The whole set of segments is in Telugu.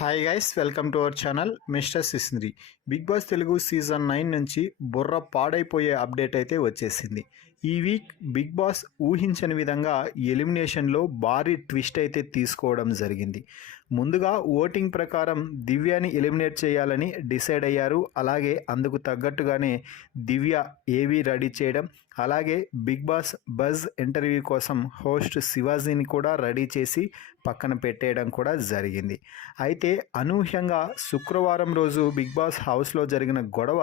Hi guys, welcome to our channel mister సిస్నరీ. బిగ్ బాస్ తెలుగు సీజన్ 9 నుంచి బుర్ర పాడైపోయే అప్డేట్ అయితే వచ్చేసింది. ఈ వీక్ బిగ్ బాస్ ఊహించని విధంగా ఎలిమినేషన్లో భారీ ట్విస్ట్ అయితే తీసుకోవడం జరిగింది. ముందుగా ఓటింగ్ ప్రకారం దివ్యాని ఎలిమినేట్ చేయాలని డిసైడ్ అయ్యారు. అలాగే అందుకు తగ్గట్టుగానే దివ్య ఏవి రెడీ చేయడం, అలాగే బిగ్ బాస్ బజ్ ఇంటర్వ్యూ కోసం హోస్ట్ శివాజీని కూడా రెడీ చేసి పక్కన పెట్టేయడం కూడా జరిగింది. అయితే అనూహ్యంగా శుక్రవారం రోజు బిగ్ బాస్ హౌస్లో జరిగిన గొడవ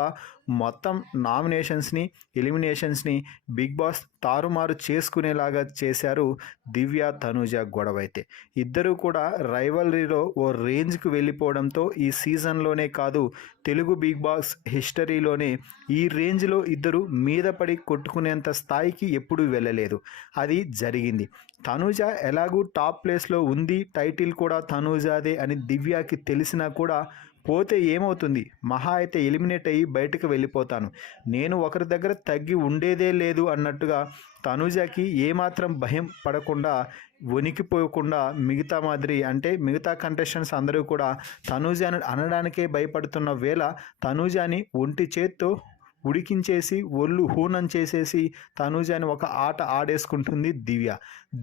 మొత్తం నామినేషన్స్ని, ఎలిమినేషన్స్ని బిగ్ బాస్ తారుమారు చేసుకునేలాగా చేశారు. దివ్య తనూజ గొడవ అయితే ఇద్దరూ కూడా రైవలరీలో ఓ రేంజ్కి వెళ్ళిపోవడంతో ఈ సీజన్లోనే కాదు, తెలుగు బిగ్ బాస్ హిస్టరీలోనే ఈ రేంజ్లో ఇద్దరు మీద పడి కొట్టుకునేంత స్థాయికి ఎప్పుడూ వెళ్ళలేదు. అది జరిగింది. తనూజ ఎలాగూ టాప్ ప్లేస్లో ఉంది, టైటిల్ కూడా తనూజాదే అని దివ్యకి తెలిసినా కూడా పోతే ఏమవుతుంది, మహా అయితే ఎలిమినేట్ అయ్యి బయటకు వెళ్ళిపోతాను, నేను ఒకరి దగ్గర తగ్గి ఉండేదే లేదు అన్నట్టుగా తనూజకి ఏమాత్రం భయం పడకుండా, వణికిపోకుండా మిగతా మాదిరి అంటే మిగతా కంటెస్టెంట్స్ అందరూ కూడా తనూజని అనడానికే భయపడుతున్న వేళ తనూజని ఒంటి చేత్తో ఉడికించేసి ఒళ్ళు హూనం చేసేసి తనూజని ఒక ఆట ఆడేసుకుంటుంది దివ్య.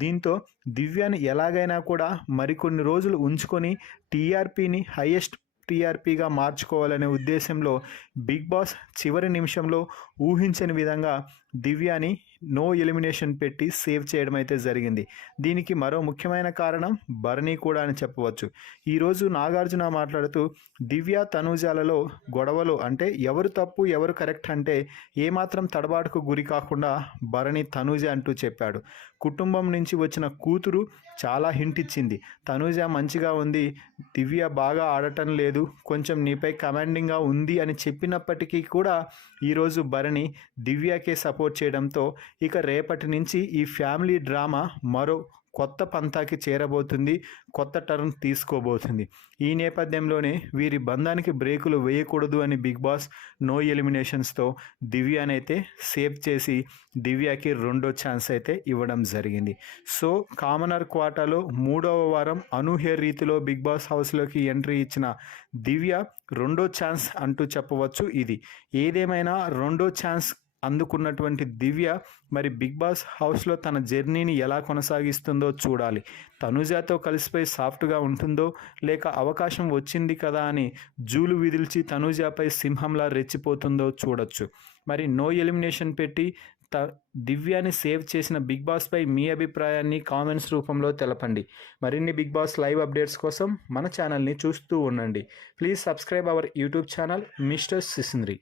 దీంతో దివ్యని ఎలాగైనా కూడా మరికొన్ని రోజులు ఉంచుకొని టీఆర్పీని హైయెస్ట్ టీఆర్పీగా మార్చుకోవాలనే ఉద్దేశంలో బిగ్ బాస్ చివరి నిమిషంలో ఊహించని విధంగా దివ్యాని నో ఎలిమినేషన్ పెట్టి సేవ్ చేయడం అయితే జరిగింది. దీనికి మరో ముఖ్యమైన కారణం భరణి కూడా అని చెప్పవచ్చు. ఈరోజు నాగార్జున మాట్లాడుతూ దివ్య తనూజాలలో గొడవలు అంటే ఎవరు తప్పు ఎవరు కరెక్ట్ అంటే ఏమాత్రం తడబాటుకు గురి కాకుండా భరణి తనూజ అంటూ చెప్పాడు. కుటుంబం నుంచి వచ్చిన కూతురు చాలా హింట్ ఇచ్చింది, తనూజ మంచిగా ఉంది, దివ్య బాగా ఆడటం లేదు, కొంచెం నీపై కమాండింగ్గా ఉంది అని చెప్పినప్పటికీ కూడా ఈరోజు భరణి దివ్యకే సపోర్ట్ చేయడంతో ఇక రేపటి నుంచి ఈ ఫ్యామిలీ డ్రామా మరో కొత్త పంతాకి చేరబోతుంది, కొత్త టర్న్ తీసుకోబోతుంది. ఈ నేపథ్యంలోనే వీరి బంధానికి బ్రేకులు వేయకూడదు అని బిగ్ బాస్ నో ఎలిమినేషన్స్తో దివ్యానైతే సేవ్ చేసి దివ్యకి రెండో ఛాన్స్ అయితే ఇవ్వడం జరిగింది. సో కామనర్ క్వాటాలో 3వ వారం అనూహ్య రీతిలో బిగ్ బాస్ హౌస్లోకి ఎంట్రీ ఇచ్చిన దివ్య రెండో ఛాన్స్ అంటూ చెప్పవచ్చు. ఇది ఏదేమైనా రెండో ఛాన్స్ అందుకున్నటువంటి దివ్య మరి బిగ్ బాస్ హౌస్లో తన జర్నీని ఎలా కొనసాగిస్తుందో చూడాలి. తనూజతో కలిసిపోయి సాఫ్ట్గా ఉంటుందో, లేక అవకాశం వచ్చింది కదా అని జూలు విదిల్చి తనూజపై సింహంలా రెచ్చిపోతుందో చూడొచ్చు. మరి నో ఎలిమినేషన్ పెట్టి దివ్యాని సేవ్ చేసిన బిగ్ బాస్పై మీ అభిప్రాయాన్ని కామెంట్స్ రూపంలో తెలపండి. మరిన్ని బిగ్ బాస్ లైవ్ అప్డేట్స్ కోసం మన ఛానల్ని చూస్తూ ఉండండి. Please subscribe our YouTube channel mister సిస్నరీ.